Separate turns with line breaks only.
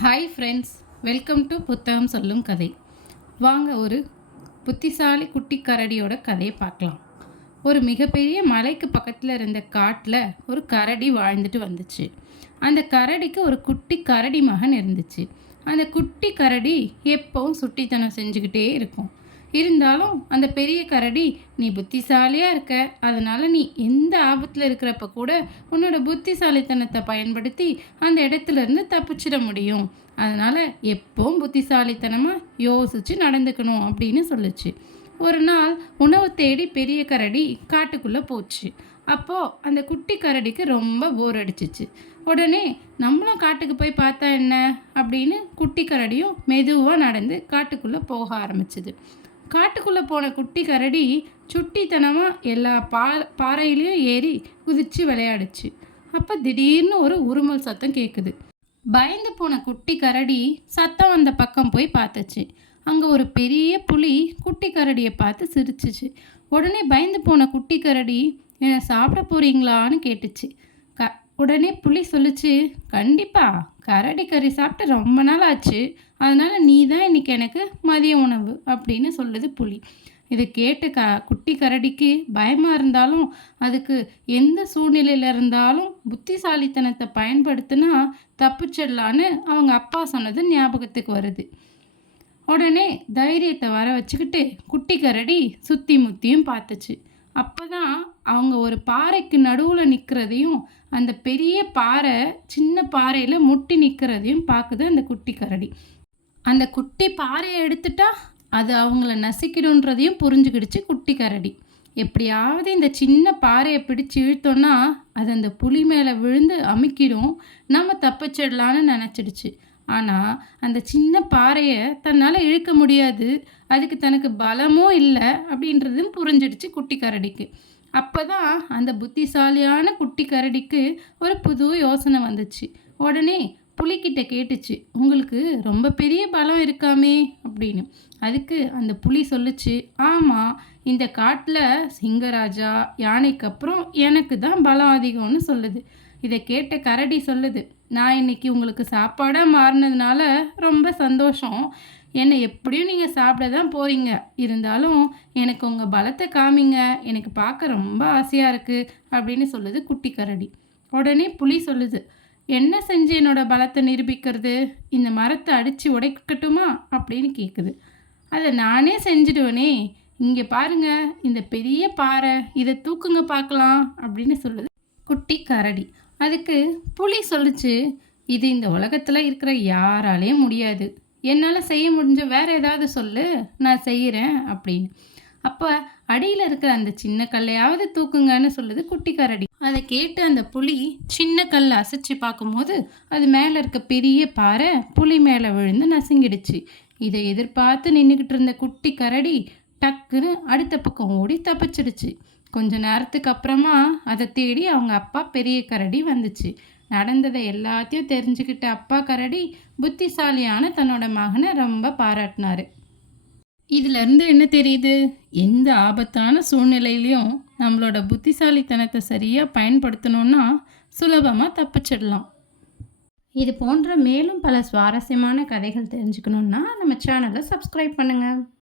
Hi friends welcome to புத்தகம் சொல்லும் கதை வாங்க ஒரு புத்திசாலி குட்டி கரடியோட கதையை பார்க்கலாம். ஒரு மிகப்பெரிய மலைக்கு பக்கத்தில் இருந்த காட்டில் ஒரு கரடி வாழ்ந்துட்டு வந்துச்சு. அந்த கரடிக்கு ஒரு குட்டி கரடி மகன் இருந்துச்சு. அந்த குட்டி கரடி எப்போவும் சுட்டித்தனம் செஞ்சுக்கிட்டே இருக்கும். இருந்தாலும் அந்த பெரிய கரடி நீ புத்திசாலியாக இருக்க. அதனால் நீ எந்த ஆபத்தில் இருக்கிறப்ப கூட உன்னோட புத்திசாலித்தனத்தை பயன்படுத்தி அந்த இடத்துல இருந்து தப்பிச்சிட முடியும். அதனால் எப்போவும் புத்திசாலித்தனமாக யோசித்து நடந்துக்கணும் அப்படின்னு சொல்லுச்சு. ஒரு நாள் உணவு தேடி பெரிய கரடி காட்டுக்குள்ளே போச்சு. அப்போது அந்த குட்டி கரடிக்கு ரொம்ப போர் அடிச்சிச்சு. உடனே நம்மளும் காட்டுக்கு போய் பார்த்தா என்ன? அப்படின்னு குட்டி கரடியும் மெதுவாக நடந்து காட்டுக்குள்ளே போக ஆரம்பிச்சிது. காட்டுக்குள்ளே போன குட்டி கரடி சுட்டித்தனமாக எல்லா பா பாறையிலையும் ஏறி குதிச்சு விளையாடுச்சு. அப்போ திடீர்னு ஒரு உருமல் சத்தம் கேட்குது பயந்து போன குட்டி கரடி சத்தம் வந்த பக்கம் போய் பார்த்துச்சு. அங்கே ஒரு பெரிய புலி குட்டி கரடியை பார்த்து சிரிச்சிச்சு. உடனே பயந்து போன குட்டி கரடி என்னை சாப்பிட போறீங்களான்னு கேட்டுச்சு. உடனே புளி சொல்லுச்சு கண்டிப்பா கரடி கறி சாப்பிட்டு ரொம்ப நாள் ஆச்சு. அதனால் நீ தான் இன்னைக்கு எனக்கு மதிய உணவு அப்படின்னு சொல்லுது புளி இதை கேட்டு க குட்டி கரடிக்கு பயமாக இருந்தாலும் அதுக்கு எந்த சூழ்நிலையில் இருந்தாலும் புத்திசாலித்தனத்தை பயன்படுத்தினா தப்பிச்சிடலான்னு அவங்க அப்பா சொன்னது ஞாபகத்துக்கு வருது. உடனே தைரியத்தை வர வச்சுக்கிட்டு குட்டி கரடி சுற்றி முத்தியும் பார்த்துச்சு. அப்போ தான் அவங்க ஒரு பாறைக்கு நடுவில் நிற்கிறதையும் அந்த பெரிய பாறை சின்ன பாறையில் முட்டி நிற்கிறதையும் பார்க்குது அந்த குட்டி கரடி. அந்த குட்டி பாறையை எடுத்துட்டா அது அவங்கள நசிக்கிடுன்றதையும் புரிஞ்சுக்கிடுச்சு குட்டி கரடி. எப்படியாவது இந்த சின்ன பாறையை பிடிச்சு இழுத்தோன்னா அது அந்த புலி மேலே விழுந்து அமுக்கிடும். நம்ம தப்பிச்சிடலான்னு நினச்சிடுச்சு. ஆனால் அந்த சின்ன பாறையை தன்னால் இழுக்க முடியாது. அதுக்கு தனக்கு பலமும் இல்லை அப்படின்றதும் புரிஞ்சிடுச்சு குட்டி கரடிக்கு. அப்போ தான் அந்த புத்திசாலியான குட்டி கரடிக்கு ஒரு புது யோசனை வந்துச்சு. உடனே புலிக்கிட்ட கேட்டுச்சு உங்களுக்கு ரொம்ப பெரிய பலம் இருக்காமே அப்படின்னு. அதுக்கு அந்த புலி சொல்லுச்சு ஆமாம் இந்த காட்டில் சிங்கராஜா யானைக்கு அப்புறம் எனக்கு தான் பலம் அதிகம்னு சொல்லுது. இதை கேட்ட கரடி சொல்லுது நான் இன்னைக்கு உங்களுக்கு சாப்பாடாக மாறினதுனால ரொம்ப சந்தோஷம். என்னை எப்படியும் நீங்கள் சாப்பிட தான் போகிறீங்க இருந்தாலும் எனக்கு உங்கள் பலத்தை காமிங்க. எனக்கு பார்க்க ரொம்ப ஆசையாக இருக்குது அப்படின்னு சொல்லுது குட்டி கரடி. உடனே புலி சொல்லுது என்ன செஞ்சு என்னோட பலத்தை நிரூபிக்கிறது? இந்த மரத்தை அடித்து உடைக்கட்டுமா? அப்படின்னு கேட்குது அதை நானே செஞ்சிடுவேனே. இங்கே பாருங்க இந்த பெரிய பாறை. இதை தூக்குங்க பார்க்கலாம் அப்படின்னு சொல்லுது குட்டி கரடி. அதுக்கு புலி சொல்லுச்சு இது இந்த உலகத்தில் இருக்கிற யாராலேயும் முடியாது. என்னால் செய்ய முடிஞ்ச வேற ஏதாவது சொல்லு நான் செய்கிறேன் அப்படின்னு. அப்போ அடியில் இருக்கிற அந்த சின்ன கல்லையாவது தூக்குங்கன்னு சொல்லுது குட்டி கரடி அதை கேட்டு அந்த புலி சின்ன கல் அசைச்சு பார்க்கும்போது அது மேலே இருக்க பெரிய பாறை புலி மேலே விழுந்து நசுங்கிடுச்சு. இதை எதிர்பார்த்து நின்றுக்கிட்டு இருந்த குட்டி கரடி டக்குன்னு அடுத்த பக்கம் ஓடி தப்பிச்சிடுச்சு. கொஞ்ச நேரத்துக்கு அப்புறமா அதை தேடி அவங்க அப்பா பெரிய கரடி வந்துச்சு. நடந்ததை எல்லாத்தையும் தெரிஞ்சுக்கிட்ட அப்பா கரடி புத்திசாலியான தன்னோட மகனை ரொம்ப பாராட்டினார். இதுலேருந்து என்ன தெரியுது? எந்த ஆபத்தான சூழ்நிலையிலையும் நம்மளோட புத்திசாலித்தனத்தை சரியாக பயன்படுத்தணும்னா சுலபமாக தப்பிச்சிடலாம். இது போன்ற மேலும் பல சுவாரஸ்யமான கதைகள் தெரிஞ்சுக்கணுன்னா நம்ம சேனலை சப்ஸ்கிரைப் பண்ணுங்கள்